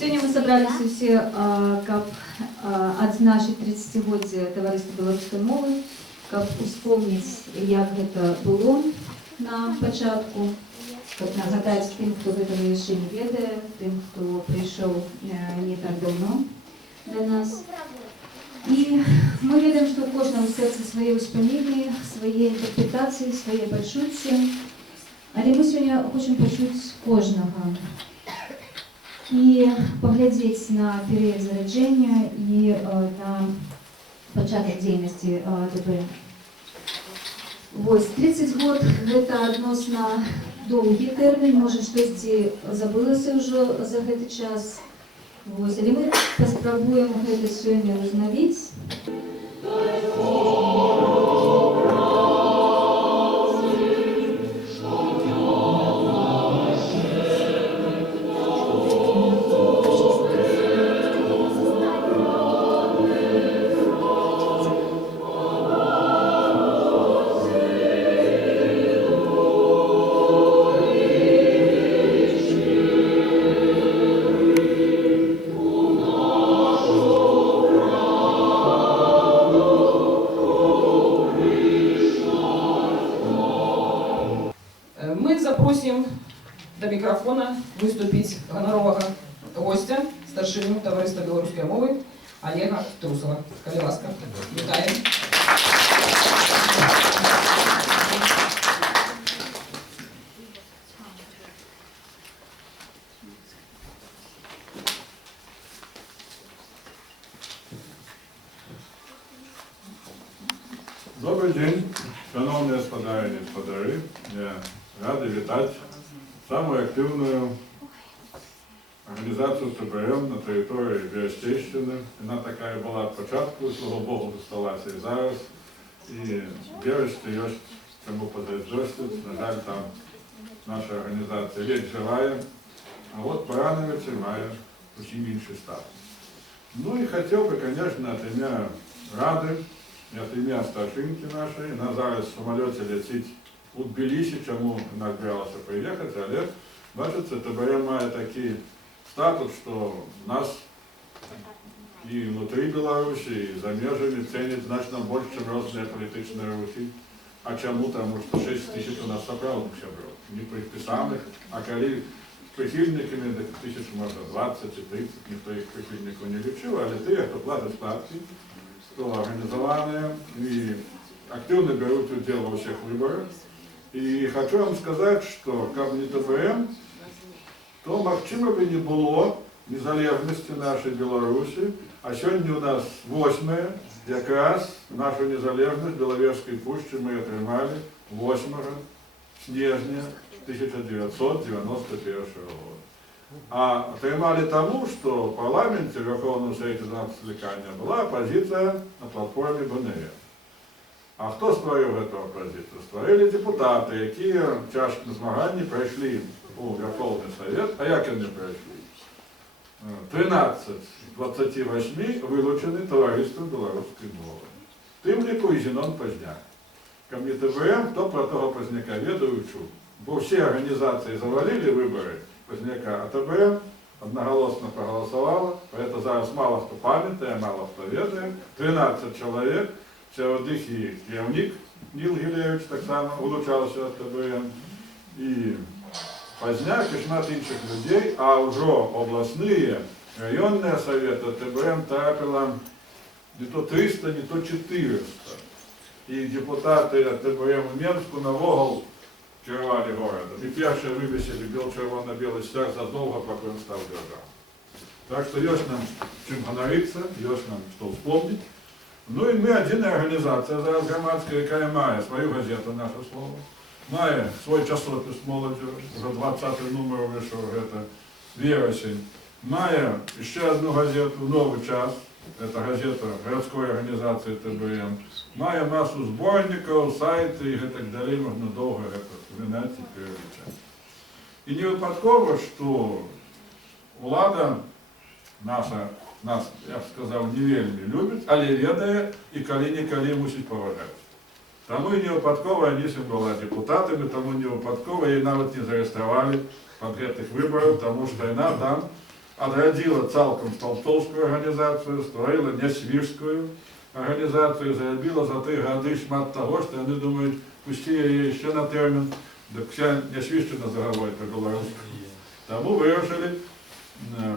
Сегодня мы собрались все, как отзначить 30-годие Товариства белорусской мовы, как вспомнить, як это было на початку, как нагадать тем, кто в этом еще не ведает, тем, кто пришел не так давно до нас. И мы видим, что у каждого в сердце свои воспоминания, свои интерпретации, свои почуття. Але мы сегодня хотим почуть кожного и поглядеть на период зароджения и на початок деятельности ДБ. Вот, 30 год это относно долгий термин, может что-то забылось уже за этот час. Вот, или мы попробуем это сегодня узнавить. Мы запросим до микрофона выступить гонорового гостя, старшину Товариства белорусской мовы Олега Трусова. Коли ласка. Вітаємо. Добрый день, шановні господа и господари. Я рад вітати самую активную организацию ТБМ на території Берестейщини. Вона така і була від початку, слава Богу, зосталася і зараз. І Бересті є чому позайздростити. На жаль, там наша організація ледь живая, а от Барановичі має зовсім інший статус. Ну и хотел бы, конечно, от ім'я Ради, от ім'я старшинки нашої, на зараз в самоліті летить у Тбілісі, чому вона збиралася приїхати, але, бачите, ТБМ має такий статус, що у нас и внутри Беларуси, и за межами ценят значно больше, чем розные политичные Руси. А чему? Потому что 6 тысяч у нас собрал сябров, не приписанных, а коли с прихильниками, так тысяч, может, 20 и 30, никто их прихильников не лечил, а те, кто платит партии, кто организованные и активно берут удел во всех выборах. И хочу вам сказать, что как не ТБМ, то махчимо бы не было незалежности нашей Беларуси, а сегодня у нас 8-е, якраз нашу незалежность Беловежской пущи мы отримали 8 снежня 1991 года. А отримали тому, что в парламенте Верховного Совета 12 скликания была оппозиция на платформе БНР. А кто створил эту оппозицию? Створили депутаты, які в тяжкому змаганні прийшли у Верховний Совет. А як вони прийшли? 13 з 28 вилучені Товариством білоруської мови. Тим ліку і Зінон Позняк. Ко мне ТБМ, хто про того Позняка ведає, чув. Бо всі організації завалили вибори Позняка, а ТБМ одноголосно проголосувала. Поэтому зараз мало хто пам'ятає, мало хто ведає. 13 чоловік, серед них і керівник Ніл Гілевич так само вилучався від ТБМ. І Позняк и шмат інших людей, а уже областные, районные советы ТБМ трапило не то 300, не то 400. И депутаты ТБМ в Менску на вогол керовали городом. И первые вывесили червоно-белый стяг задолго, пока он стал державным. Так что есть нам чем гонориться, есть нам что вспомнить. Ну и мы один организация, зараз громадская, яка має свою газету, наше слово. Має свой часопис молоді, вже 20-й номер вийшов, це вересень. Має ще одну газету «Новий час», це газета городської організації ТБМ. Має масу зборників, сайти і так далі, можна довго вспоминати і перелічати. І не випадково, що влада наша, нас, я б сказав, не вельми любить, але ведає і коли-ніколи мусить поважати. Тому і не випадково Анісім була депутатами, тому не випадково її навіть не зареєстрували конкретних виборів, тому що вона там адрадзіла цалкам стаўбцоўскую арганізацыю, стварыла нясвіжскую арганізацыю, заявіла за 3 гады шмат таго, што яны думаюць, пусці яе яшчэ на тэрмін, дык вся нясвіжчына загаворыць па-беларуску. Таму вырашылі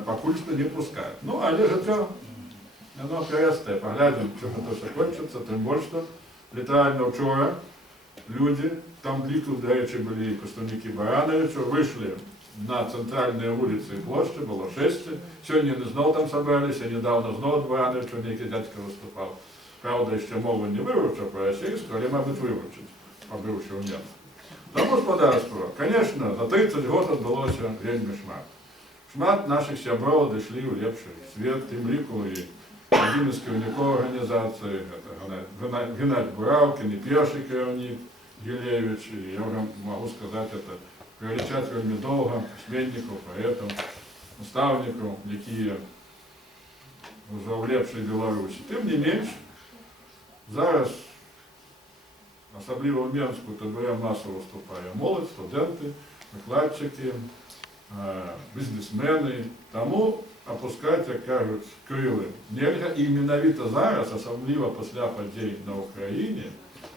пакуль што не пускаць. Ну, але жыццё, яно пярэстае, паглядзім, чым гэта ўсё кончыцца, тым больш, што літаральна ўчора людзі, там ліку, дарэчы, былі прадстаўнікі Барановича, выйшлі на цэнтральныя вуліцы і плошчы, было 6. Сёння яны зноў там сабраліся, нядаўна зноў ад Барановича нейкі дзядзька выступаў. Праўда, яшчэ мову не вывучыў па-расейску, але, мабыць, вывучыць, пабыўшы ў немцах. Там гаспадарства, конечно, за 30 год адбылося вельмі шмат. Шмат наших сяброў адышлі ў лепшы свет, тым ліку і адзін з кіраўнікоў арганізацыі, Геннадзь Бураўкін, і першы кіраўнік Гілевіч, і я вам магу сказаць, это пералічаць вельмі доўга пісьменнікаў, паэтаў, настаўнікаў, якія ўжо ў лепшай Беларусі. Тым не менш, зараз, асабліва ў Менску, ТБ масово выступае моладзь, студэнты, выкладчыкі, бізнесмены. Таму апускаць, як кажуць, крылы нельга. І менавіта зараз, асабліва пасля падзей на Ўкраіне,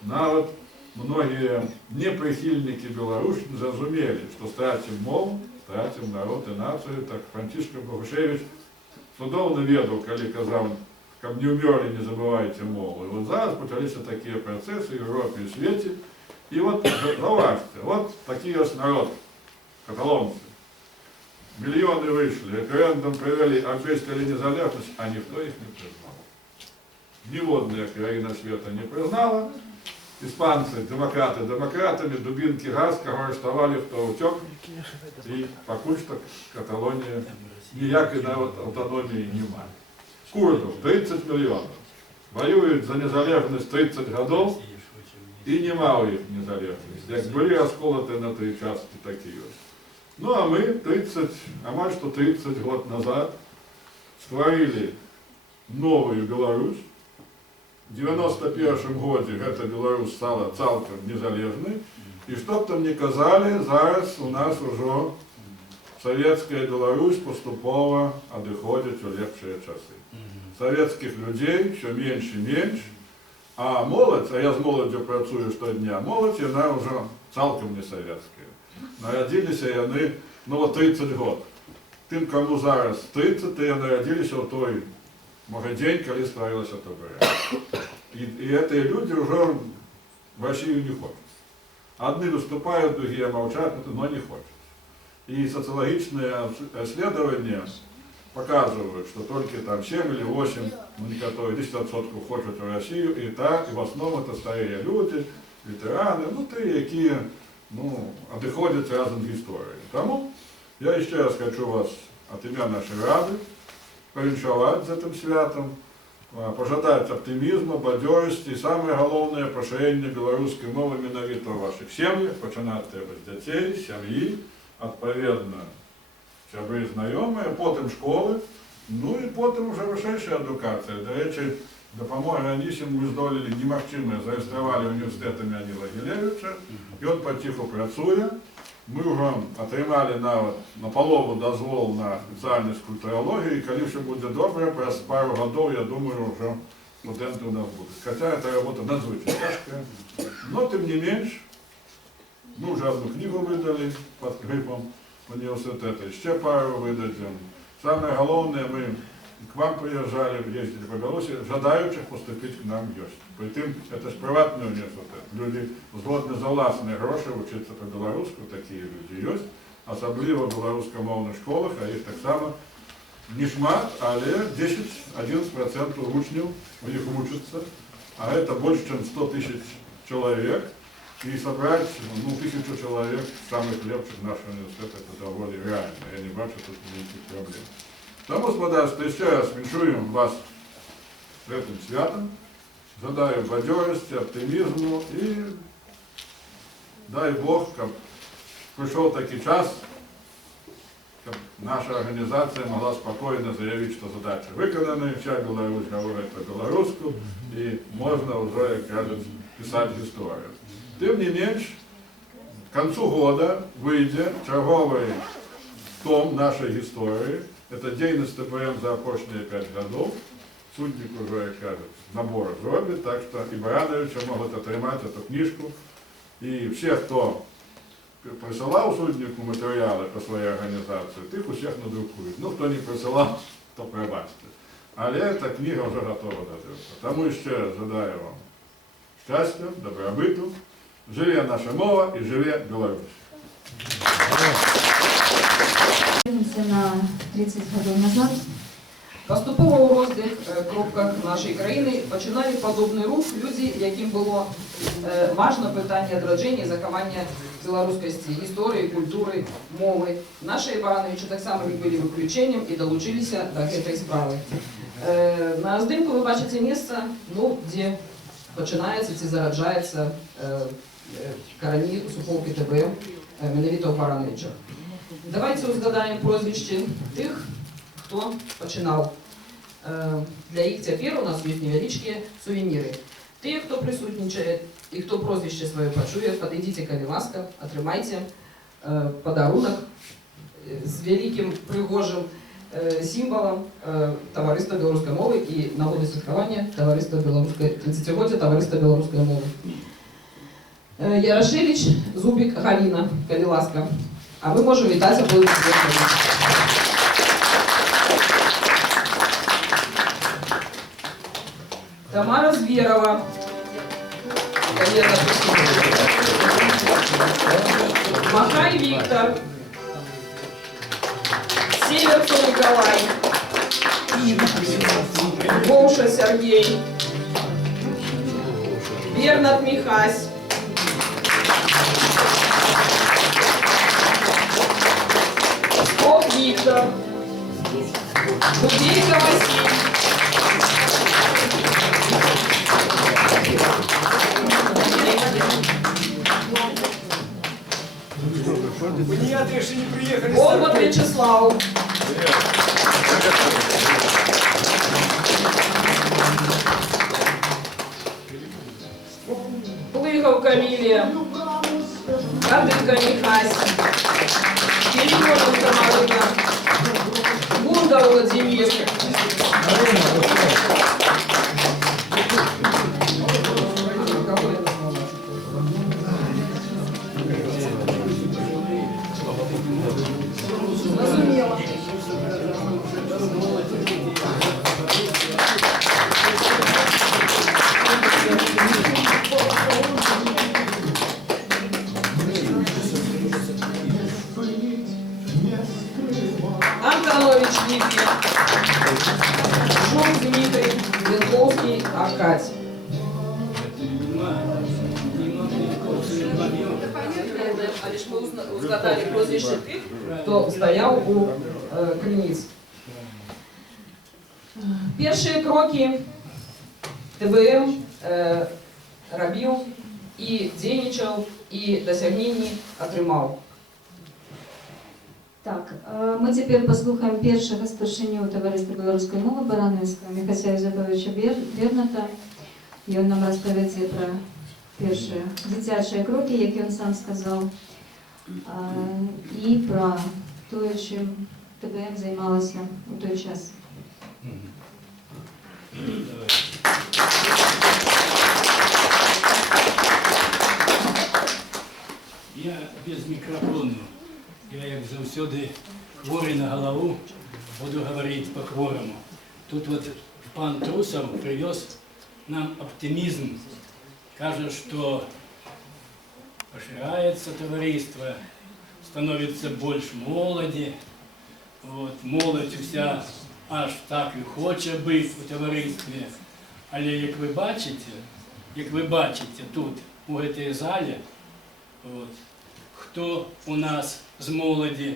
нават многія непрыхільнікі беларушчыны зразумелі, што страцім мову, страцім народ і нацыю. Так Францішка Богушевіч цудоўна ведаў, калі казаў, каб не ўмёрли, не забывайце мову. І вот зараз пачаліся такія працэсы ў Еўропе і ў свеце. І вот заўважце, вот такі ёсць народ, каталонцы. Мільёны выйшлі, рэферэндум правялі, абвесцілі незалежнасць, а ніхто іх не прызнаў. Ніводная краіна света не прызнала. Іспанцы, дэмакраты дэмакратамі, дубінкі газ, каго арыштавалі, хто ўцёк. І пакуль што Каталонія ніякай нават аўтаноміі не мае. Курдаў 30 мільёнаў. Ваююць за незалежнасць 30 гадоў, і нема ў іх незалежнасць. Як былі расколаты на 3 часткі, такі ёсць. Ну, а мы амаль што 30 год назад стварылі новую Беларусь. В 91 годзе гэта Беларусь стала цалкам незалежнай. І што б там не казалі, зараз у нас ужо савецкая Беларусь паступова адыходзіць у лепшыя часы. Савецкіх людзей ўсё менш і менш, а моладзь, а я з моладдзю працую штодня, моладзь яна ўжо цалкам не савецкая. Нарадзіліся яны, ну, 30 год. Тым, каму зараз 30, тыя нарадзіліся ў той, можа, дзень, калі стварылася ТБ. І гэтыя людзі ўжо в Россию не хочуць. Адны выступаюць, другія маўчаць, но не хочуць. І сацыялагічныя исследаванні показывают, что только там 7 или 8, ну некоторые 10% хочут в Россию, и так, и в основном это старые люди, ветераны, ну те, які, ну, отходят разом в истории. Тому я еще раз хочу вас от имя нашей Рады повіншаваць з этим святом, пожадать оптимизма, бадёрости, и самое главное, поширение белорусской мовы менавіта в ваших семьях, починать треба с детей, семьи, отповедно сябры знаёмыя, потым школы, ну і потым уже вышэйшая адукацыя. Да речі, дапамога Анісім мы здолелі немагчымае, зарэгістравалі універсітэтамі Аніла Гілевіча, ён паціху працуе. Мы ўжо атрымалі нават напалову дазвол на спецыяльнасць культуралогіі, і калі ўсё будзе добра, праз пару гадоў, я думаю, ўжо студэнты ў нас будуць. Хаця эта работа надзвычай цяжкая, но тым не менш, мы уже одну книгу выдали под грифом университета, еще пару выдадим. Самое главное, мы к вам приезжали, ездили по Беларуси, жадаючих поступить к нам есть. Притым, это же приватный университет. Люди згодны за власные гроши учиться по-белоруску, такие люди есть. Особливо в белорусскомовных школах, а их так само не шмат, але 10-11% учнів у них учатся, а это больше, чем 100 тысяч человек. И собрать, ну, 1000 человек, самых лепших нашего университета, это довольно реально. Я не бачу тут никаких проблем. Тому, господарство, еще раз віншуем вас с этим святом, жадаю бадьорости, оптимизму и дай Бог, как пришел такой час, как наша организация могла спокойно заявить, что задачи выполнены, вся Беларусь говорит по-белорусски, и можно уже, как кажется, писать историю. Тым не менш, к концу года выйдзе чарговый том нашей гісторыі, это деятельность ТПМ за прошлые 5 годов. Судник уже, як кажуть, набор зробить, так що і Барановича можуть отримати цю книжку. І всі, хто присилав суднику матеріали по своїй організації, тих усіх надрукують. Ну, хто не присилав, то пробачте. Але ця книга вже готова до цього. Тому ще жадаю вам щастя, добробиту, живе наша мова і живе Білорусь. Вернемся на 30 годин назад. Поступово у різних кропках нашої країни починали подобний рух люди, яким було важливо питання відродження і заховання білоруськості, історії, культури, мови. Наші Барановичі так само не були виключенням і долучилися до цієї справи. На здимку ви бачите місце, ну, де починається чи зароджається корені суховки ТБМ Менавіта у Барановичах. Давайте згадаємо прізвище тих, хто починав. Для їх тепер у нас є невеличкі сувеніри. Ті, хто присутнічає і хто прізвище своє почує, підійдіть, будь ласка, отримайте подарунок з великим пригожим символом Товариства білоруської мови і нагоди святкування 30-годдя Товариства білоруської мови. Ярошевич Зубик Галина, будь ласка. А ви можете вітати обоє. Тамара Зверова. Махай Виктор. Северцев Николай. Гоуша Сергей. Бернат Михась. Скок Виктор. Будейко Василий. Паніяти ще не приїхали. Олмат Вячеслав. Плыхов Камилия. Кадыка Михась. Переменов Тамарина. Бургов Владимир. Зрозуміло. Антонович Дмитрий. Жук Дмитрий. Янковский Аркадий. А лишь ми узгадали прізвище тих, хто стояв у криниць. Перші кроки ТБМ робив і дзейнічав, і досягнення отримав. Так, ми тепер послухаємо першого старшиню Товариства білоруської мови Барановського Михася Юзефовича Берната. І він нам розповіде про перші дитячі кроки, які він сам сказав, і про те, чим ТБМ займалася у той час. Я без мікрофону. Я, як завсюди, хворий на голову, буду говорити по-хворому. Тут вот пан Трусов привез нам оптимизм. Каже, что поширяется товариство, становится больше молоді. Вот, молодь вся аж так і хоче бути у товаристві. Але як ви бачите тут, у цій залі, от, хто у нас з молоді,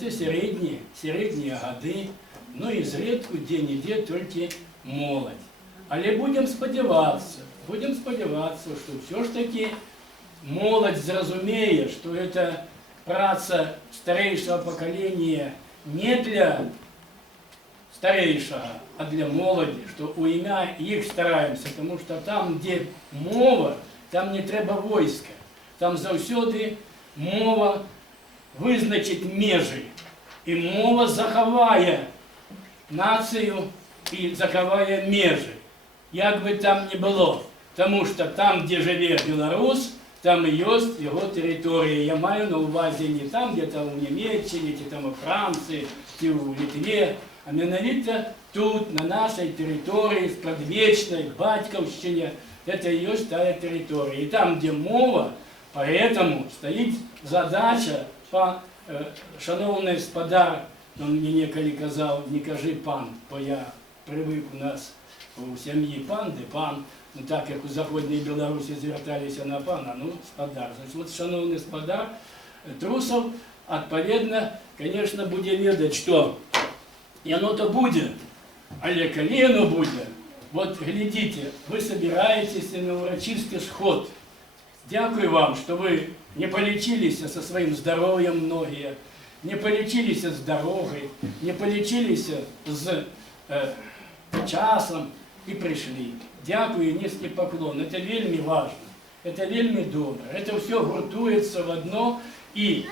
це середні годи, ну і зрідку де-не-де тільки молодь. Але будемо сподіватися, що все ж таки молодь зрозуміє, що це праця старейшого покоління не для старейшего, а для молоді, що у ім'я їх стараємося, тому що там, де мова, там не треба війська. Там завсюди мова визначить межі. і мова заховає націю і заховає межі, як би там не було. Тому що там, де живе білорус, там і є його територія. Я маю на увазі не там, де-то у Німеччині, чи там у Франції, чи у Литві, а менавіто тут, на нашій території, сподвічній Батьківщині, це і є та територія. І там, де мова, поэтому стоїть задача, шановний господар, він мені коли казав, не кажи пан, бо я привик у нас у сім'ї пан, де пан, ну так як у Заходній Білорусі зверталися на пана, ну, спадар. Значить, от шановний господар Трусов, відповідно, звісно, буде відати, що і воно то буде, але коли воно буде, от глядите, ви збираєтесь на урочистий сход. Дякую вам, что вы не полечились со своим здоровьем многие, не полечились с дорогой, не полечились с часом и пришли. Дякую, низкий поклон. Это вельми важно, это вельми добро. Это все гуртуется в одно. И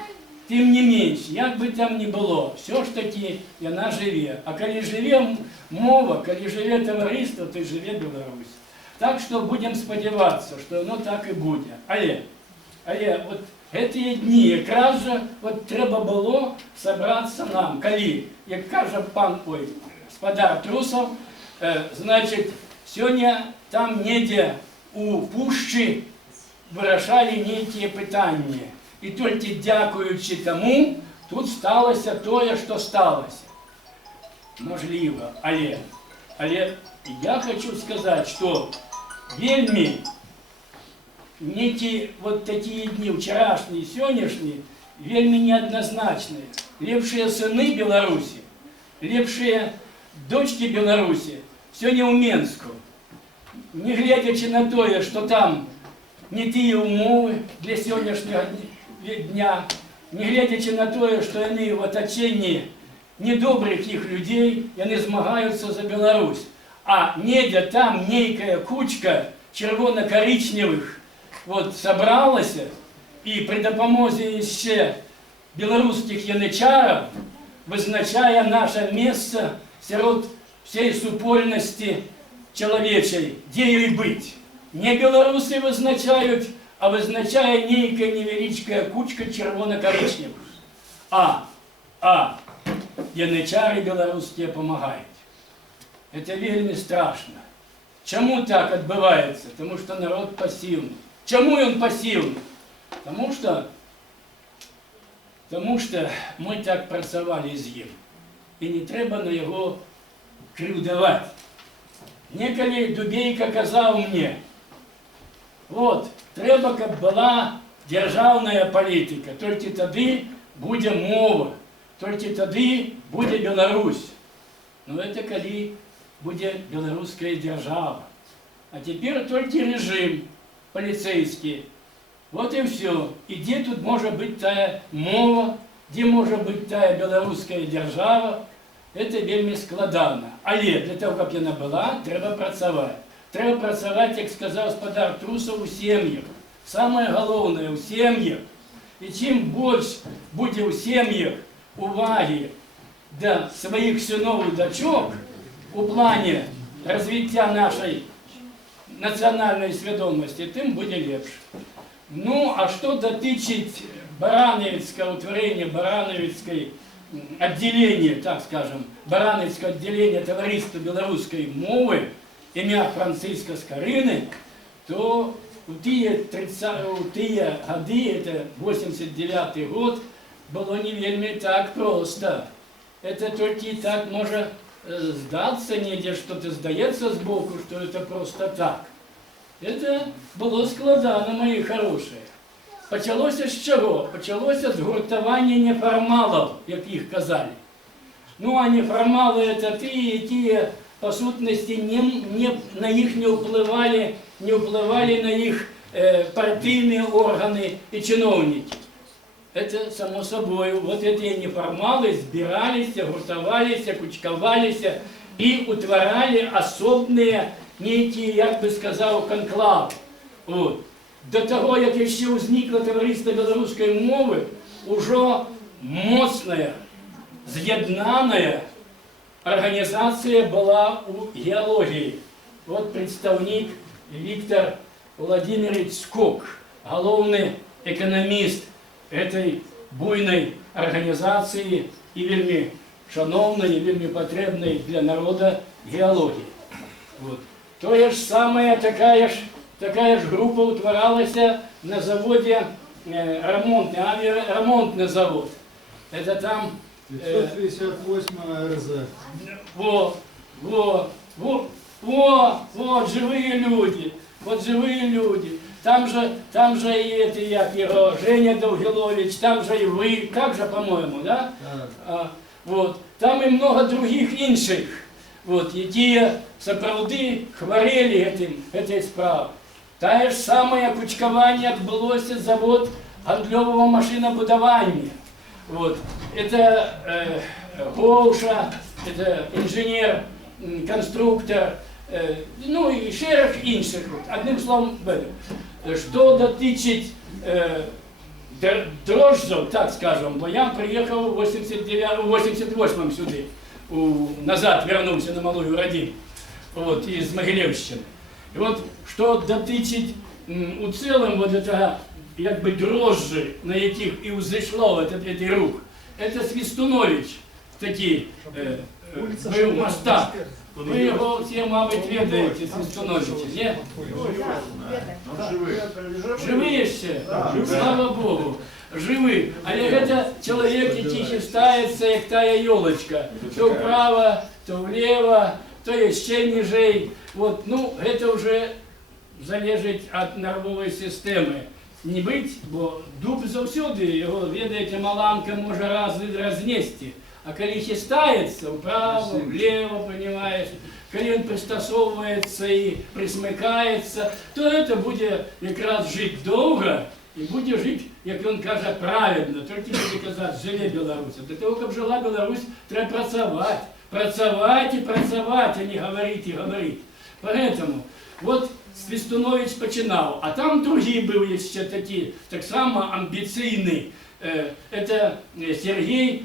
тем не меньше, як би там ни было, все ж таки яна живе. А коли живе мова, коли живе товариство, то и живе Беларусь. Так що будемо сподіватися, що воно так і буде. Але от ці дні якраз же от треба було зібратися нам, коли, як каже господар Трусов, значить, сьогодні там ніде у пущі вирішали ніякі питання. І тільки дякуючи тому, тут сталося те, що сталося. Можливо, але я хочу сказать, что вельми некие вот такие дни, вчерашние и сегодняшние, вельми неоднозначные. Лепшие сыны Беларуси, лепшие дочки Беларуси, сегодня у Менску. Не глядячи на то, что там не те умовы для сегодняшнего дня, не глядячи на то, что они в оточении недобрых их людей, и они змагаються за Беларусь. А недя там некая кучка червоно-коричневых вот собралась, и при допомозі ще білоруських яничарів визначає наше місце серед всієї супольності чоловічої, де їй бути. Не білоруси визначають, а визначає некая невеличка кучка червоно-коричневих. А яничари білоруські допомагають. Это вельми страшно. Чому так відбувається? Тому що народ пасивний. Чому він пасивний? Тому що ми так працювали з ним. І не треба на його кривдувати. Неколи Дубейко казав мені, от, треба, щоб була державна політика, тільки тоді буде мова, тільки тоді буде Білорусь. Ну, це коли буде белорусская держава. А теперь только режим полицейский. Вот и все. И где тут может быть тая мова, где может быть тая белорусская держава, это вельми складано. Але для того, как она была, треба працевать. Треба працевать, как сказал господар Трусов, у семьях. Самое главное, у семьях. И чем больше будет у семьях уваги до своих сынов и дочок, у плані розвиття нашої національної свідомості, тим буде ліпше. Ну, а що дотичить Барановицького утворення, Барановицького відділення, так скажем, Барановицького відділення Товариства білоруської мови, ім'я Франциска Скорини, то у ті годи, це 89-й год, було не вельми так просто. Это только и так может сдаться, не что-то сдается сбоку, что это просто так. Это було складано, мої хороші. Почалося з чого? Почалося з гуртування неформалів, як їх казали. Ну, а неформали це ті, які, по сутності, на їх не впливали на їх партійні органи і чиновники. Это само собой. Вот эти неформалы збирались, гуртовались, кучковались и утворали особные некие, як би сказав, конклави. От. До того, як ще возникло товариство білоруської мови, уже моцне з'єднана організація була у геології. От представник Віктор Володимирович Скок, головний економіст цієї буйної організації і вельми шановної, і вельми потрібної для народу геології. Вот. То же самое, такая ж группа утворалась на заводе, авиаремонтный завод. Это там... 558 РЗ. Вот живые люди, вот живые люди. Там же и это, як его, Женя Довгилович, там же и вы, так же, по-моему, да? Вот. Там и много других інших, вот, які справді хворели этой справой. Те ж саме кучкування відбулося завод гандльового машинобудування. Вот. Это Голша, это инженер, конструктор, ну і шерах інших. Одним словом, що дотичить дрожжів, так скажем, бо я приїхав у 88-му сюди, назад вернувся на малую родину, вот, із Могилевщини. І от, що дотичить у цілому вот этого, якби дрожжі, на яких і взійшло этот рух, це Свистунович, такий, був мастак. Ви його всі, мабуть, відаєте, Свистуновича, ні? Живі ще? Слава Богу, живі. Але це чоловік, який хистається, як тая елочка. То вправо, то влево, то ще ніжей. Вот, ну, це вже залежить від нервової системи. Не бить, бо дуб завсюди, його, ведаєте, маланка може рознести. А коли хистається вправо, влево, понимаешь, коли він пристосовується і присмикається, то це буде якраз жити довго і буде жити, як він каже, правильно. Тільки буде казати, живе Білорусь. Для того, щоб жила Білорусь, треба працювати. Працювати і працювати, а не говорити і говорити. Поэтому, вот Свистунович починав, а там другий був ще такі, так само амбіційний. Это Сергей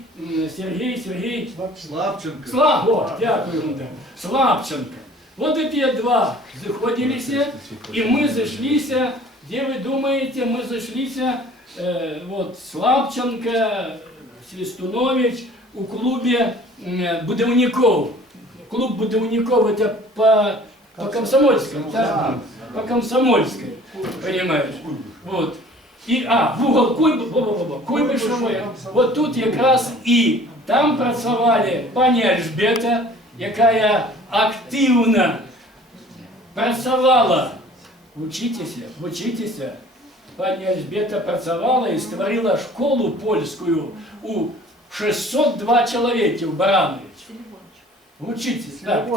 Славченко. Дякую, Славченко. Вот эти два заходились, и мы зашлись, где вы думаете, мы зашлись, вот Славченко, Свистунович у клубе будовников. Клуб будовников это по Комсомольскому, да? По Комсомольской, понимаешь? Вот. І, в угол Куйбишевої, от тут якраз і там працювали пані Альжбета, яка активно працювала. Вчитеся. Пані Альжбета працювала і створила школу польську у 602 чоловіки в Барановичі. Учитесь, так,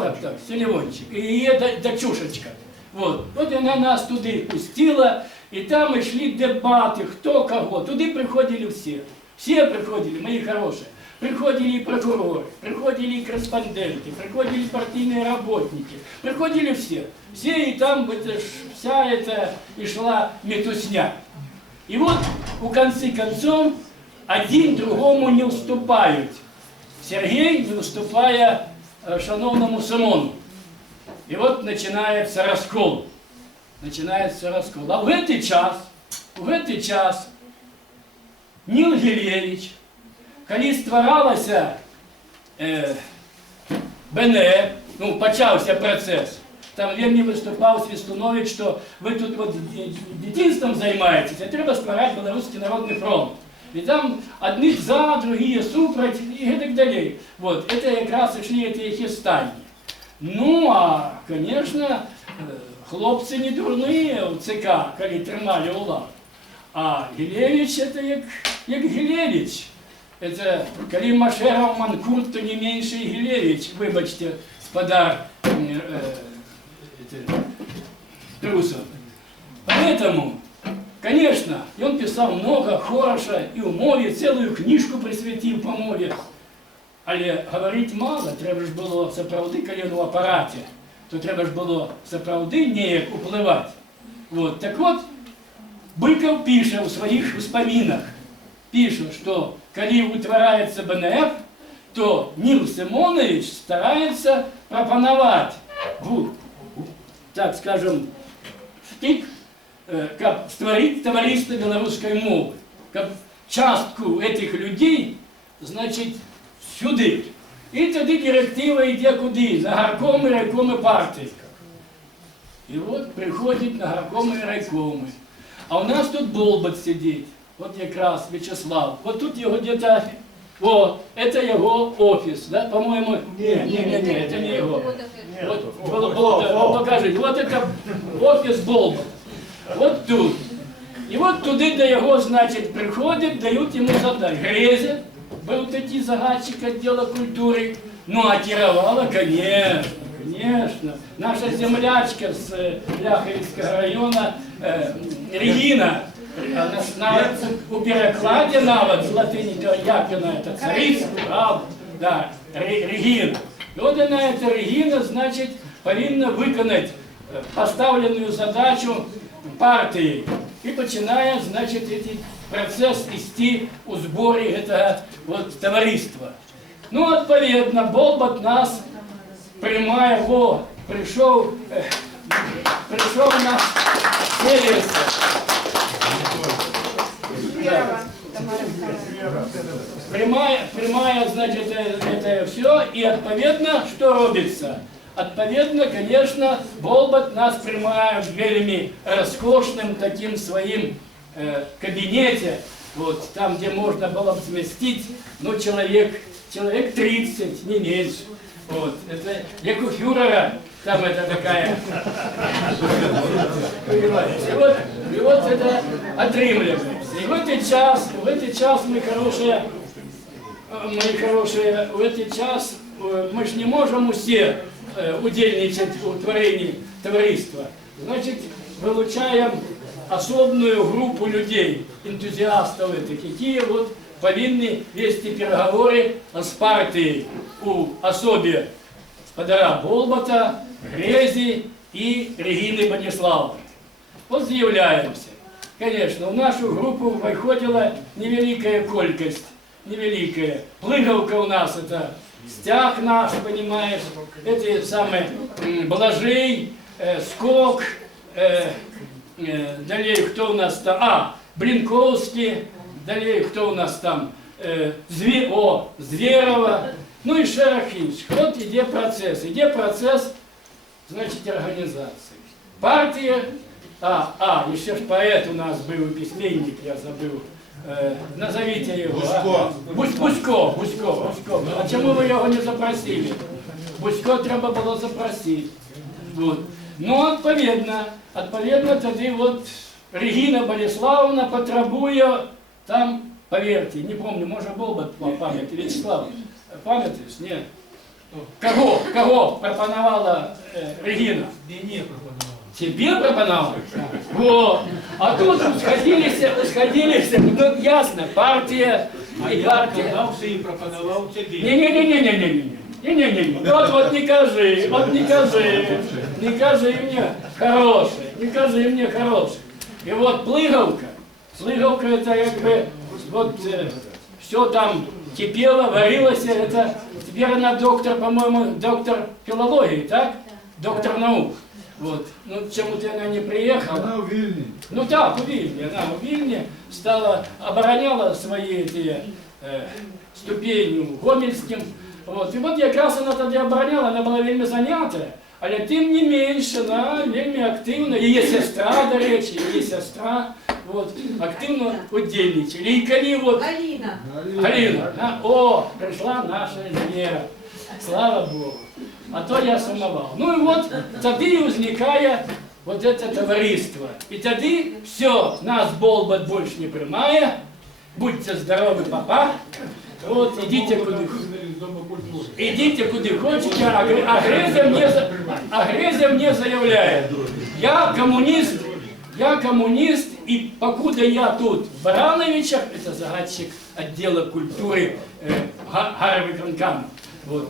Селивончик. І її дочушечка. Вот вона нас туди пустила. І там йшли дебати, хто кого. Туди приходили всі. Всі приходили, мої хороші. Приходили і прокурори, приходили і кореспонденти, приходили партійні роботники. Приходили всі. Всі і там вся эта йшла метусня. І от у конце концов один другому не уступають. Сергій не уступає шановному Симону. І от починається розкол. А в этот час Ніл Гілєвич, коли створалася БНР, ну, почався процес, там вельми виступав Свистунович, що ви тут от дитинством займаєтесь, а треба створити Білоруський народний фронт. І там одних за, другі супроть і так далі. Вот, це якраз йшли ці хистання. Ну, а, конечно, хлопці не дурні у ЦК, коли тримали улад. А Гілєвич це як Гілєвич. Це коли Машеров Манкурт, то не менше і Гілєвич, вибачте, господа трусов. Поэтому, конечно, он писал много хорошего и у мові, целую книжку присвятив по мові. Але говорити мало, треба ж було справді, коли він в апараті, то треба ж було справді ніяк впливати. Вот. Так от, Быков пише у своїх вспоминах, пише, що коли утворається БНФ, то Нил Симонович старается пропоновать, так скажем, штик, как створить товариство белорусской мовы, как частку этих людей, значит, сюди. І тоді директива йде куди? На горкоми, райкоми партії. І от приходять на горкоми і райкоми. А у нас тут Болбат сидить. От якраз Вячеслав. Вот тут его где-то... О, это его офис, да, по-моему? Не, это не его. Вот, покажите, вот это офис Болбат. Вот тут. И вот туди до его, значит, приходят, дают ему задание. Грезя был такой загадчик отдела культуры. Ну, а Кировала, конечно. Наша землячка с Ляховицкого района Регина. У перекладе навод з латині, як вона, це царица, правда, да, Регина. І от вона, эта Регина, значить, повинна виконати поставлену задачу партії. І починає, значить, цей процес вести у зборі этого вот товариства. Ну, відповідно, Болбат нас приймає, прийшов на селиться. Да. Прямая, значит, это все, и отповедно, что робится? Отповедно, конечно, Болбат нас прямая в вельми роскошным таким своим кабинете, вот, там, где можно было бы сместить, ну, человек 30, не меньше. Вот, это, як у фюрера, там это такая. И вот это отримливается. И в этот час мы хорошие, в этот час мы ж не можем все удельничать у творении товариства. Значит, вылучаем особную группу людей, энтузиастов, які вот повинны вести переговоры с партией у особе Федора Болбата, Грези и Регины Бониславовны. Вот заявляемся. Конечно, в нашу группу выходила невеликая колькость, невеликая. Плыгалка у нас это стяг наш, понимаешь, эти самые Блажей, Скок, далее кто у нас там, Блинковский, далее кто у нас там, Зверова, ну и Шерохинчик. Вот иде процесс, значит, организации. Партия, еще ж поэт у нас был, письменник, я забыл, назовите его. Бусько. А чему вы его не запросили? Бусько треба было запросить. Вот. Ну, відповідно, тоді вот Регина Болеславовна потребує там, поверьте, не помню, может Болбат пам'ять, Вячеслав, пам'ятаєш? Ні. Кого пропоновала Регина? Мне пропоновал. Тебе пропоновала? Вот. А тут сходились, ну ясно, партия и партия. Отказался и пропоновал тебе. Не-не-не. Вот не кажи мне хороший. И вот плыгалка это как бы, вот все там кипело, варилось, это теперь она доктор, по-моему, доктор филологии, так? Доктор наук. Вот. Ну, почему-то она не приехала. Она в Вильне. Ну так, у Вильне. Она в Вильне обороняла свои эти ступени Гомельским. Вот. И вот как раз она тогда обороняла, она была вельми занятая. Але тим не менше, вона вельми активно, її сестра, до речі, вот, активно удельничали. І коли вот... Галина, о, пришла наша Вера, слава Богу. А то я сумовал. Ну и вот тоді возникає вот это товариство. И тоді все, нас Болбат больше не приймає, будьте здоровы, папа. Вот, идите куди хочете, а Грезя мне заявляет, я коммунист, и покуда я тут в Барановичах, это загадчик отдела культуры Гарвиканкам, вот,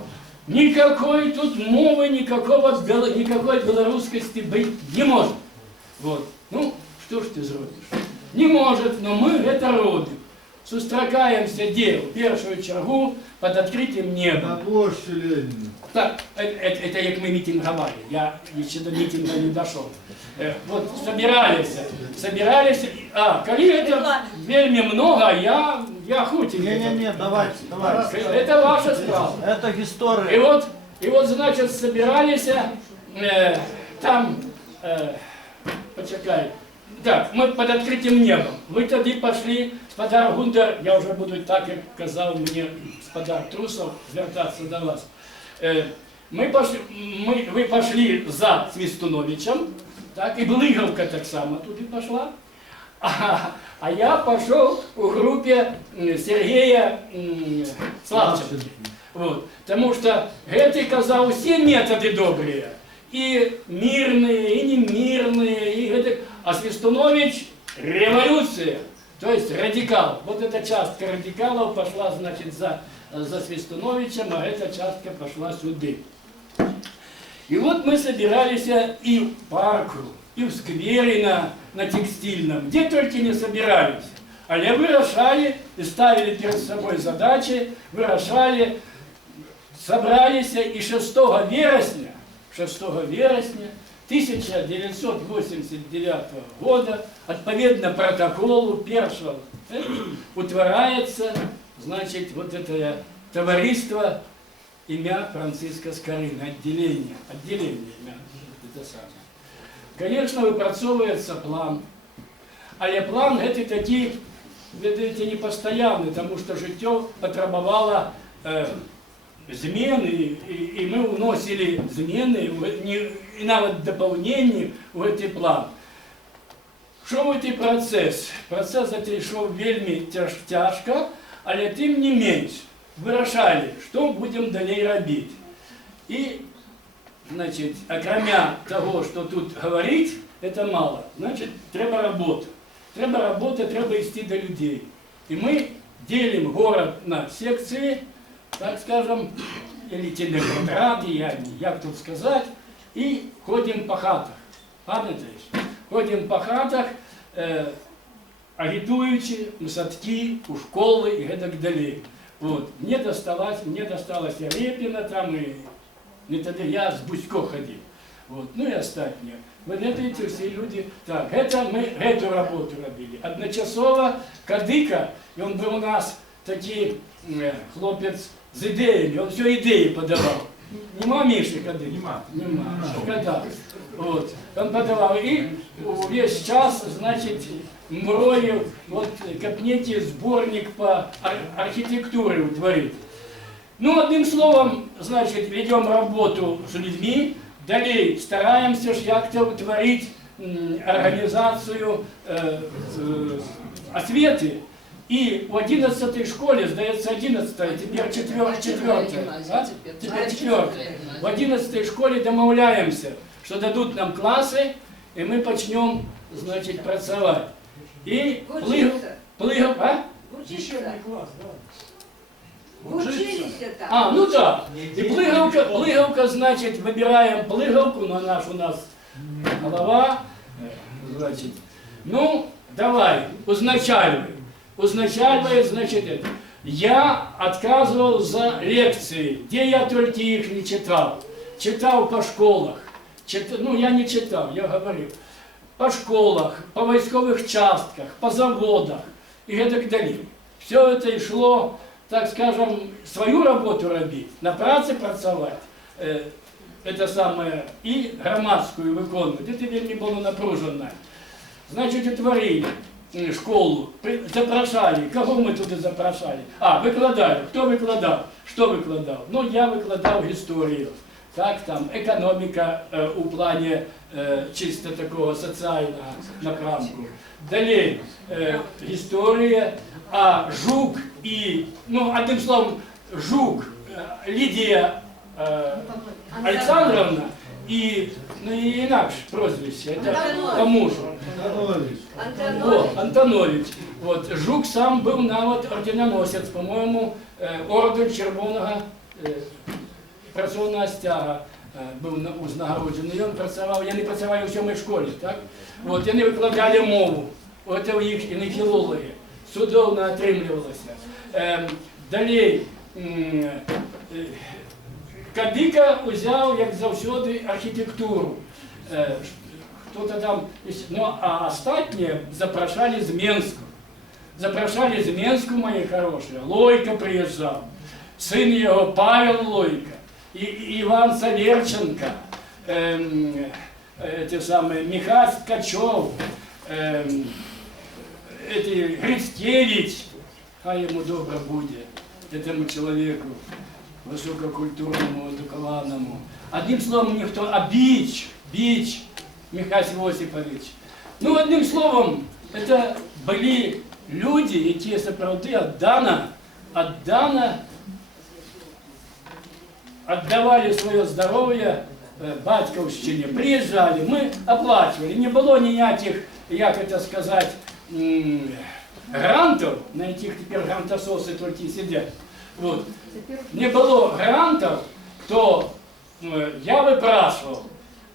никакой тут мовы, никакой белорусскости быть не может. Вот. Ну, что ж ты зробишь? Не может, но мы это робим. сустракаемся где? В першую чергу под открытым небом. На площади Ленина. Так, это як мы митинговали, я еще до митинга не дошел. Вот собирались, коли это вельми много, я хутенько. Не, давайте. Это ваша справа. Это история. И вот, значит, собирались, там, почекай, так, мы под открытым небом. Ви тоді пошли, господар Гундар, я вже буду так, як казав мені господар Трусов, звертатися до вас. Ви пошли за Свистуновичем, так, і Блиговка так само туди пошла. А я пошел у группе Сергея Славченко. Вот. Потому что Гетty казал все методы добрые. И мирные, и немирные. И а Свистунович революция. То есть радикал. Вот эта частка радикалов пошла, значит, за Свистуновичем, а эта частка пошла сюда. И вот мы собирались и в парку, и в сквере на Текстильном, где только не собирались. Але вырашали и ставили перед собой задачи, вырашали, собрались и 6 вересня 1989 года, отповедно протоколу першого, утворається, значит, вот это товариство имя Франциска Скорина, отделение имя, это самое. Конечно, выпрацовывается план, але план это такие, видите, не постоянный, потому что життя потребовало змены, и мы вносили змены, и навіть дополнения в этот план. Шов цей процес? Процес цей йшов вельми тяжко, але тим не менш вирішали, що будемо далі робити. І, значить, окромя того, що тут говорити, це мало. Значить, треба робота. Треба йти до людей. І ми ділимо город на секції, так скажем, или телеквадраты, як тут сказать, и ходим по хатах. Пам'ятаєш? Ходим по хатах, агитуючи у садки, у школи и так далее. Вот. Мне досталось Репина там, и я с Бусько ходил. Вот. Ну и остальные. Вы знаете, все люди, так, это мы эту работу робили. Одночасово Кадыка, и он был у нас такий хлопец з ідеями, он все ідеї подавав. Нема Миші Кадыка? Нема. Когда? Вот. Он подавав. И весь час, значит, мрою, вот, копните сборник по архитектуре утворить. Ну, одним словом, значит, ведем работу с людьми, далее стараемся як-то утворить организацию осветы. И в 11 школе, сдается 11-я, теперь 4-я. Теперь 4-я. В 11 школе домовляемся, что дадут нам классы, и мы начнем, значит, працевать. И плыгал, а? Ну да. И плыгалка, значит, выбираем плыгалку, но у нас голова, значит. Ну, давай, узначальивает, значит, это. Я отказывал за лекции, где я только их не читал. Читал по школах. Ну, я не читал, я говорил. По школах, по войсковых частках, по заводах и так далее. Все это и шло, так скажем, свою работу робить, на праце працевать, это самое, и громадскую виконувати. Это вельми было напружено. Значит, утворили школу, запрошали. Кого мы туда запрошали? Викладали. Кто викладав? Что викладав? Ну, я викладав історію. Так, там, економіка у плані чисто такого соціального напрямку. Далі історія, Жук и, ну, одним словом, Жук, Лидия Александровна и, ну, и инакше прозвище, это по мужу. Антонович. Вот, Жук сам был навод орденоносец, по-моему, орден Червоного працовного стяга був узнагороджений. Він працював, я не працював у 7-й школі, так? От, вони викладали мову, це їх і не філологи. цудовно атрымлівалася. Далей, Кадыка узяв, як завсёды, архітектуру. Хто-то там, ну, а остатнє запрошали з Менську. Запрошали з Менську, мої хороші. Лойка приїжджав, син його Павел Лойка, і Іван Саверченко, те самое, Михась Ткачев, Грицкевич, хай йому добре буде, этому человеку, высококультурному, эдукованному. Одним словом, никто, а Бич, Михась Иосифович. Ну, одним словом, это были люди, які сапраўды отдавали свое здоровье батьківщині, приезжали, мы оплачивали, не было никаких, як это сказать, грантов, на яких теперь грантососы только сидят. Вот. Не было грантов, то я выпрашивал.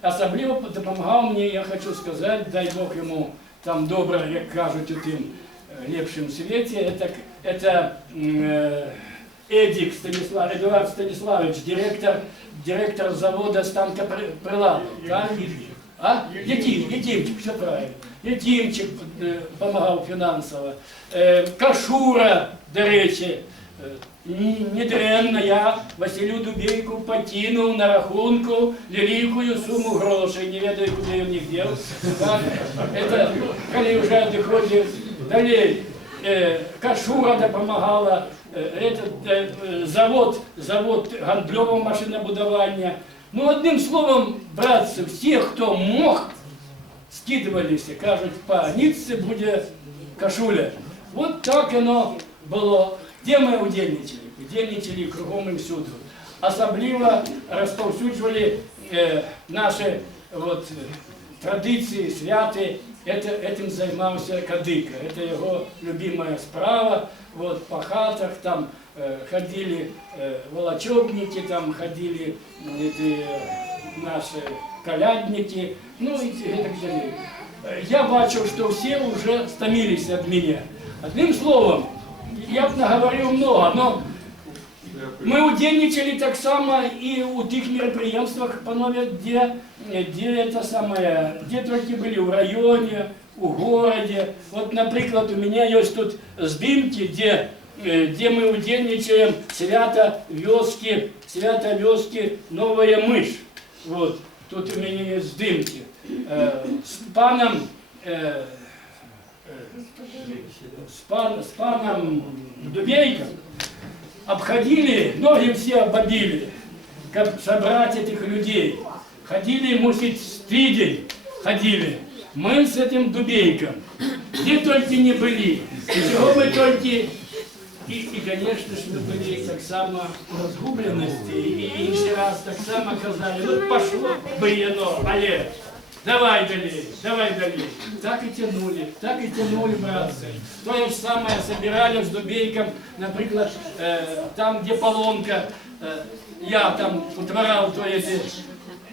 Особливо допомагав мені, я хочу сказати, дай Бог йому там добре, як кажуть, у тим лепшим світі, це Эдик Эдуард Станиславович, директор завода станкоприладов. Так? А? Єтімчик, все правильно. Єтімчик допомагав фінансово. Кашура, до речі, недренно я Василю Дубейку покинув на рахунку великую сумму грошей, не ведаю, куди він їх дів. Это, коли вже доходили далей, Кашура допомагала, завод гандльового машинобудування. Ну, одним словом, братцы, всі, хто мог, скидывались, кажуть, по нитці буде кашуля. Вот так оно було. Де ми удельничали? Удельничали кругом і всюди. Особливо розповсюджували наші вот, традиції, святи. Этим займався Кадыка. Это его любимая справа. Вот, по хатах там ходили волочебники, там ходили наши колядники. Ну и так далее. Я бачу, что все уже стомились от меня. Одним словом, я б наговорив много, но ми удельничали так само і у тих мероприятиях, панове, де тільки були в районі, у городе. Вот, наприклад, у меня есть тут здимки, где мы удельничаем свято вёски Новая Мышь. Вот, тут у меня есть здимки. С паном Дубейком обходили, ноги все обобили, как собрать этих людей. Ходили, мусить, с тыдень ходили. Мы с этим Дубейком, где только не были, чего мы только... И, конечно же, мы были так само в разгубленности, и еще раз так само казали, ну пошло бы оно, але... Давай далее. Так и тянули, братцы. То же самое собирали с Дубейком, например, там, где поломка, я там утворал, то есть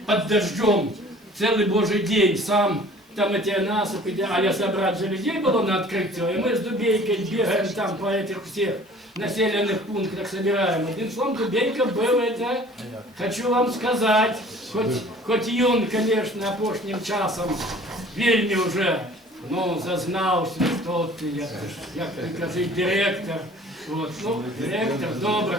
под дождем целый божий день сам, там эти насыпи, а я собрать же людей было на открытие, и мы с Дубейкой бегаем там по этих всех населенных пунктах собираем. Одним словом, Дубейка был это, хочу вам сказать, хоть и он, конечно, опошнім часом вельми уже, ну, зазнався, хто ти, як ти кажи, директор. Вот, ну, директор, добре.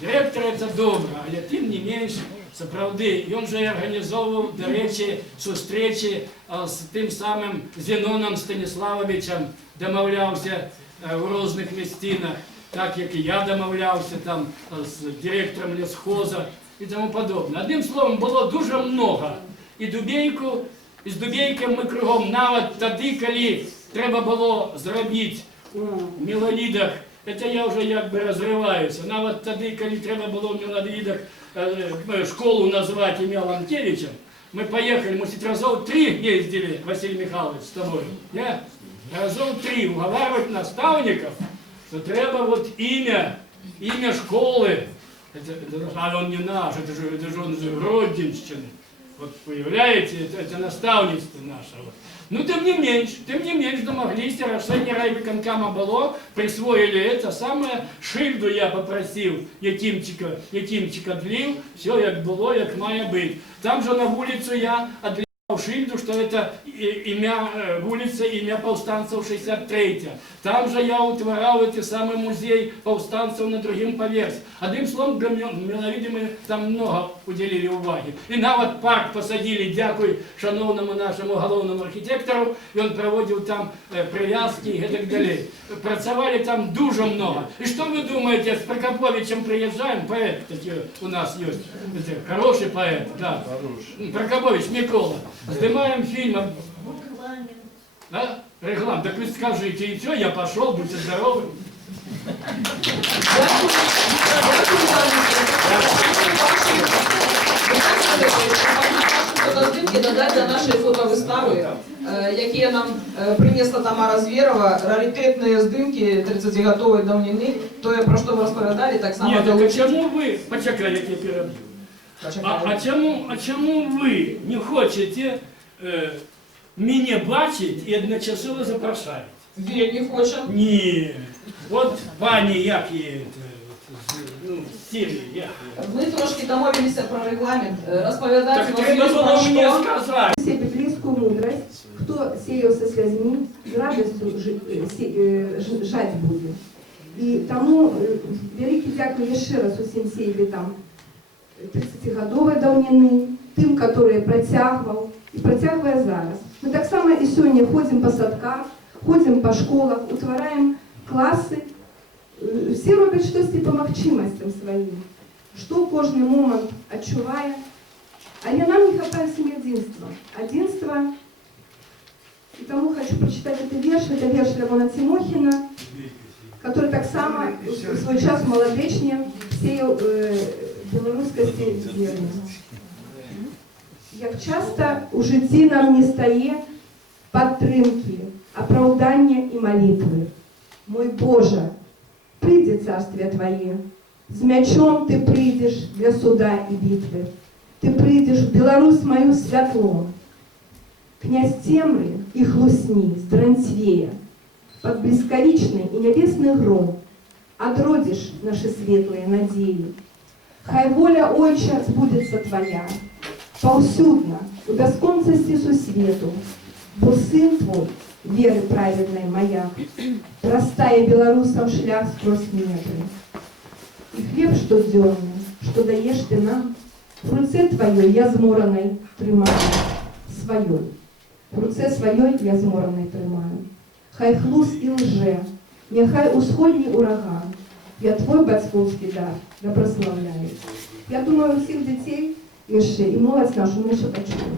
Директор це добре, але тим не менш, справді, він же організовував, до речі, зустрічі з тим самим Зеноном Станиславовичем, домовлявся в різних місцинах, так як і я домовлявся там з директором лісхоза і тому подобне. Одним словом, було дуже много. І з Дубейком ми кругом, навіть тоді, коли треба було зробити у Мілолідах, це я вже якби розриваюся, навіть тоді, коли треба було в Мілолідах школу назвати ім'я Ланкевичем, ми поїхали, ми разів 3 їздили, Василий Михайлович, з тобою. Разів 3 уговаривать наставників, що треба вот ім'я школи. А он не наш, это же он из Родинщины. Вот уявляете, это наставництво наше. Вот. Ну, тем не меньше, домоглись, решение райвиконкама было, присвоили это самое, шильду я попросил, Якимчика длил, все, як было, як має бить. Там же на вулицу я отдал шильду, что это улица, имя повстанцев 63. Там же я утворал эти самый музей повстанцев на другим поверсі. Одним словом, для Миловиді ми там много уделили уваги. І навіть парк посадили, дякую шановному нашому головному архітектору, він проводив там прив'язки і так далі. Працювали там дуже много. І що ви думаєте, з Прокоповичем приїжджаємо, поет такий у нас є, хороший поет, да. Прокопович Микола. Снимаем фильм. Да? Регламент. Так вы скажите, и все, я пошел, будьте здоровы. Фотоздимки додати до нашої фотовистави, які нам принесла Тамара Звєрова, раритетні здимки 30-годової давнини, то, про що ви розповідали, так само... Нет, так а чему вы... Почекай, я тебе перебью. А чому ви не хочете мене бачити і одночасово запрошаєте? Вельми хочемо. Ні. От пані, як її, Сірі, як її? Ми трошки домовилися про регламент. Розповідати Так треба було мені сказати. Все библейскую мудрость, кто сеял со слезьми, с радостью жать будет. И тому великий дякую ще раз усім сеяли там 30-годової давнини, тим, которые протягував і протягує зараз. Ми так само і сьогодні ходимо по садках, ходимо по школах, утворяємо класи. Всі роблять щось по махчимостям своїм, що кожен момент відчуває. Але нам не хватает всем единства. Единства. И тому хочу прочитать этот верш. Это верш Леона Тимохина, который так само в свой час в Молодечне сеял белорусскости зерня. Як часто у житті нам не стає підтримки, оправдання і молитви. Мой Боже, прийде царствие Твоє, з мячом Ти прийдеш для суда і битви. Ты придешь в Беларусь мою святло, князь темры и хлусни, здранцвея, под близкоричный и небесный гром отродишь наши светлые надеи. Хай воля Ойча сбудется Твоя, повсюдно, у досконцости сусвету, бо сын Твой, веры праведной маяк, растая белорусам шлях сквозь недры. И хлеб, что дёрный, что даешь Ты нам, в руце Твоей я змораной тримаю, своей. В руце своей я змораной тримаю. Хай хлус і лже, нехай усходній ураган, я Твой батьківський дар доброславляю. Я думаю, всіх дітей ще і молодь нашу ми ще почуємо.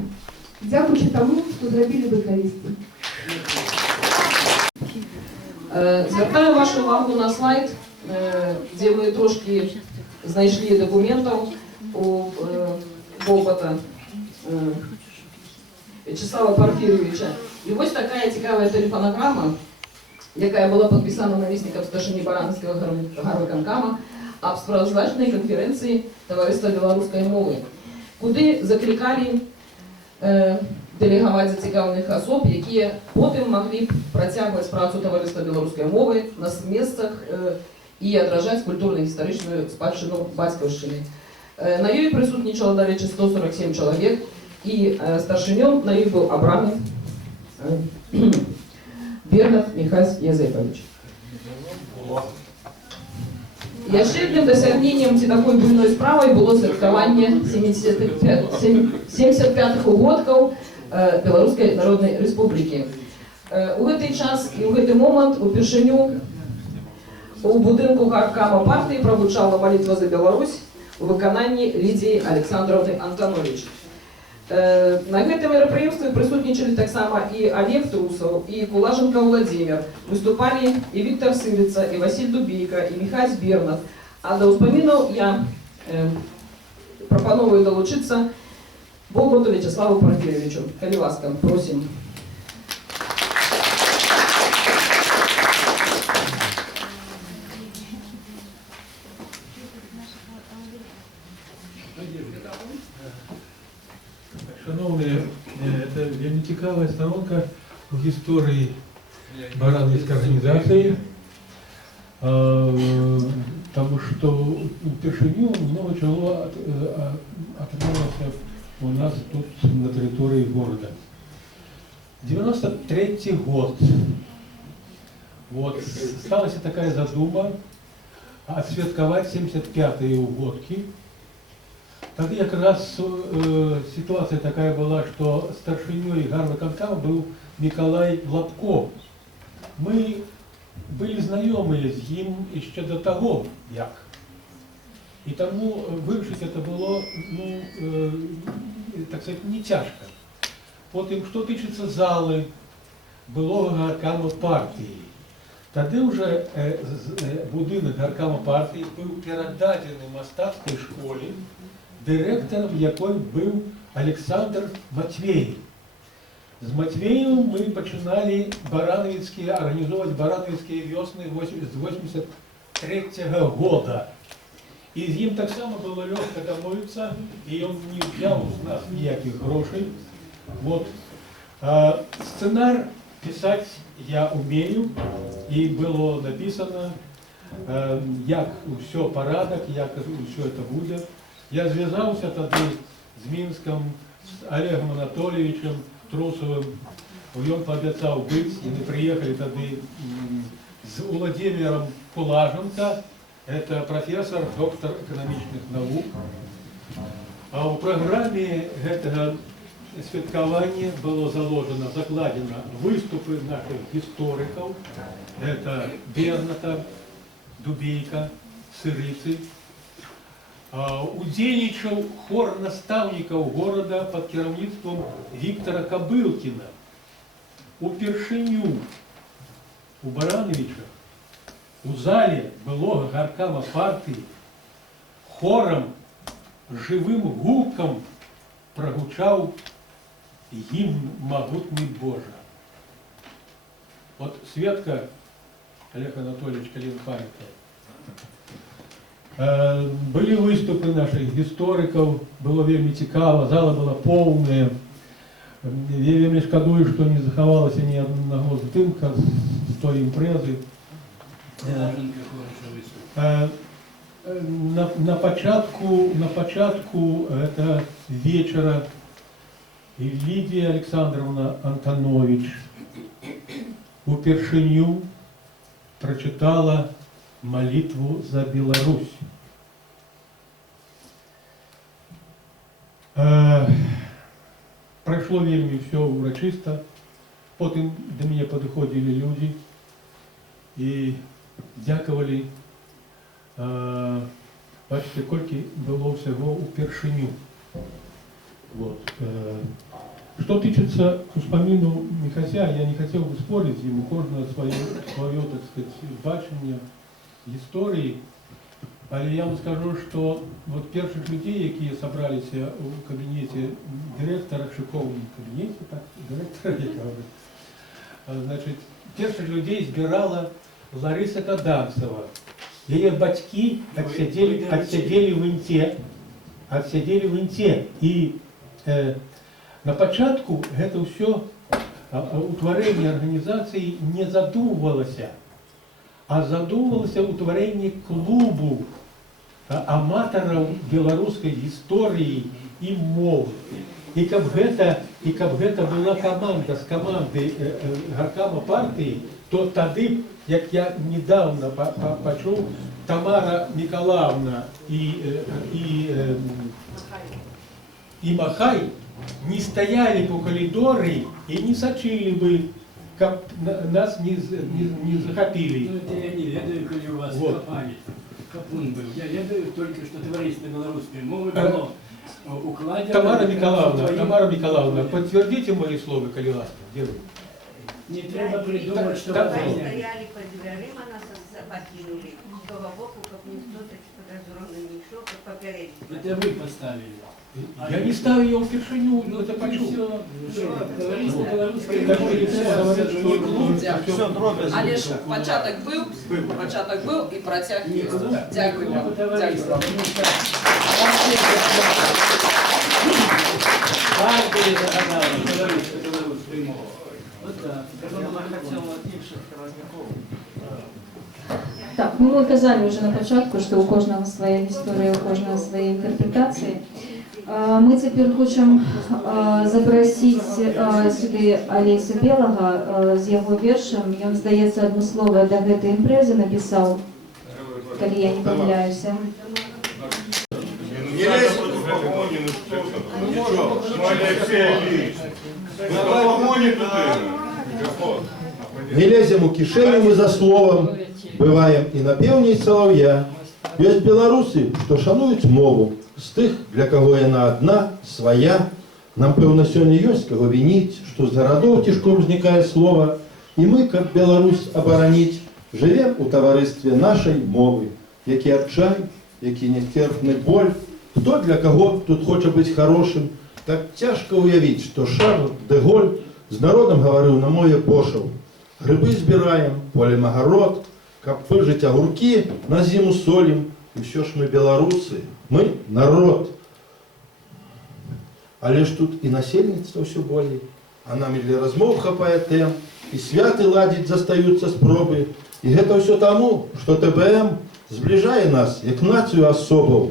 Дякуючи тому, що зробили ви користі. Звертаю вашу увагу на слайд, де ми трошки знайшли документів у Болбата Вячеслава Порфирьевича. І ось така цікава телефонограма, яка була підписана намісником старшини Баранського гарвиконкама об справоздачній конференції Товариства білоруської мови, куди закликали делегувати зацікавлених особ, які потім могли б протягувати працю Товариства білоруської мови на місцях і відражати культурно-історичну спадщину батьківщини. На її присутнічало, до речі, 147 чоловік, і старшинем на її був обраний Бернат Михайло Язепович. І ще одним досягненням такої буйної справи було святкування 75-х угодків Білоруської Народної Республіки. У цей час і у цей момент у Першиню у будинку Гаркама партії прозвучала молитва за Білорусь у виконанні Лідії Олександровни Антонович. На гэтым мерапрыемстве присутнічали так само и Олег Трусов, и Кулаженко Владимир. Выступали и Виктор Сылица, и Василь Дубейко, и Михайло Бернов. А до успоминов я пропоную долучиться Болботу Вячеславу Порфирьевичу. Коли ласка, просим. вельмі цікавая сторонка у гісторыі барановіцкай арганізацыі, тому что упершыню много чего атрымалася у нас тут на территории города. 93 год. Вот, сталась такая задума отсвяткаваць 75-е угодки. Тогда как раз ситуация такая была, что старшиней гарвыканкама был Миколай Лапко. Мы были знакомы с ним еще до того, як. И тому вырашить это было, так сказать, не тяжко. Потом, что тычется залы былого гаркама партии. Тогда уже будинок гаркама партии был передадены мастацкой школе, директором якой был Александр Матвеев. С Матвеевым мы начинали организовывать барановицкие весны с 83 года. И с ним так само было легко домовиться, и он не взял с нас никаких грошей. Вот. Сценарий писать я умею, и было написано, як все порядок, як все это будет. Я связался тогда с Минском, с Олегом Анатольевичем Трусовым. Он пообещал быть, и мы приехали тогда с Владимиром Кулаженко, это профессор, доктор экономических наук. А в программе этого святкования было заложено, закладено выступы наших историков. Это Берната, Дубейка, Сырыцы. Удзельнічаў хор настаўнікаў города под кіраўніцтвом Виктора Кобылкина. Упершыню у Барановичах у зале былога гаркама партии хором, живым гуком прогучаў гимн «Могутный Боже». Вот Светка, Олег Анатольевич, колен памятает. Были выступы наших историков, было вельмі цікаво, зала была полная. Я вельмі шкадую, что не захавалася ни одного здымка з той імпрэзы. На початку это вечера Лидия Александровна Антонович упершыню прочитала молитву за Беларусь. Прошло вельмі все урочисто. Потом до меня подходили люди и дякували. Бачите, кольки было всего упершыню. Вот. Что тычется успомину Михася, я не хотел бы спорить, ему кожное свое, так сказать, бачення истории. Але я вам скажу, что вот первых людей, которые собрались в кабинете директора, шиковном кабинете, так, директора, я говорю, значит, первых людей избирала Лариса Каданцева. Ее батьки отсидели в Инте. И на початку это все утворение организации не задумывалось, а задумывалось утворение клубу аматоров белорусской истории и мовы. И как это была команда с командой гаркама партии, то тады, як я недавно почув, Тамара Николаевна и Махай не стояли по коридоре и не сочили бы, как нас не захопили. Ну, это я не ведаю, коли у вас Вот. память. Капун был. Я ведаю только, что товариство белорусской мовы было укладено. Тамара Николаевна, подтвердите мои слова, коли ласка, делаю. Не треба придумать, что Так, вы Стояли под дверима, нас покинули. С того боку, как никто так подозрённый не шел, как попередник. Это вы поставили. Я не ставлю ее в першиню, Ну, это так почув. Товариство белорусской Так мовы. что лицо говорят, что клуб, Все дробязь. Але ж початок був і протяг є. Дякую вам. Дякую. Каждый коли загадали білоруську мову. От так. Так, ну мы казали уже на початку, что у кожного своя история, у кожного свои интерпретации. Мы теперь хочем запросить сюди Олеся Белого з його віршем. Ён, здається, адмыслова до гэтай імпрэзы написал, калі я не помиляюся. Не лезем у кишеню мы за словом, бываем и напевней солов'я. Ёсць беларусы, што шануюць мову, з тых, для каго яна адна, свая. Нам, пэўна, сёння ёсць каго вініць, што з гарадоў цішком знікае слова. І мы, каб Беларусь абараніць, жывем у таварыстве нашай мовы. Які адчай, які нестерпны боль. Хто для каго тут хоча быць хорошым, так цяжка ўявіць, што Шарль де Голь з народам гаварыў на мове пошаў. Грыбы збіраем, полем агарод, каб выжыць агуркі, на зіму солім. І ўсё ж мы беларусы, мы народ. Але ж тут і насельніцтва ўсё болей. А нам і для размоў хапае тэм, і святы ладзіць застаюцца спробы. І гэта ўсё таму, што ТБМ збліжае нас, як нацыю асобаў.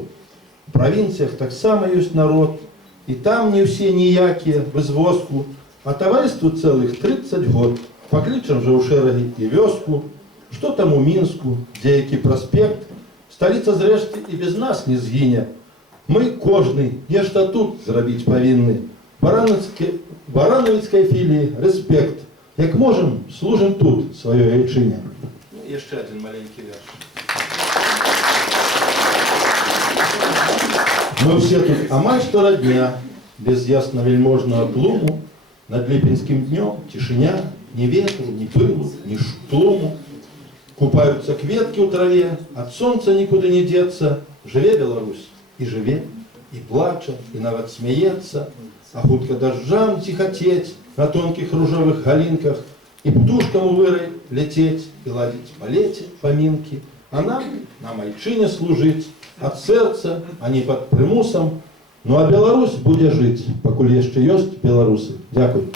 У правінцыях таксама ёсць народ, і там не ўсе ніякія, без воску, а таварыству цэлых 30 год. Паклічам жа ў шэрагі і вёску. Што там у Мінску, дзе які праспект, сталіца зрэшты і без нас не згіне. Мы кожны нешта тут зрабіць павінны. Баранавіцкай філіі рэспект. Як можам, служым тут сваёй айчыне. Яшчэ адзін маленькі верш. Мы все тут амаль што радня, без ясна-вельможнага тлуму. Над ліпеньскім днём цішыня, ни ветру, ни пылу, ни штлуму. Купаются кветки у траве, от солнца никуда не деться. Живе Беларусь, и живе, и плача, и нават смеется. А хутка дожджам тихотеть на тонких ружовых галинках, и птушкам у вырай лететь, и ладить по лете поминки. А нам айчине служить, от сердца, а не под примусом. Ну а Беларусь будет жить, покуль еще есть белорусы. Дякую.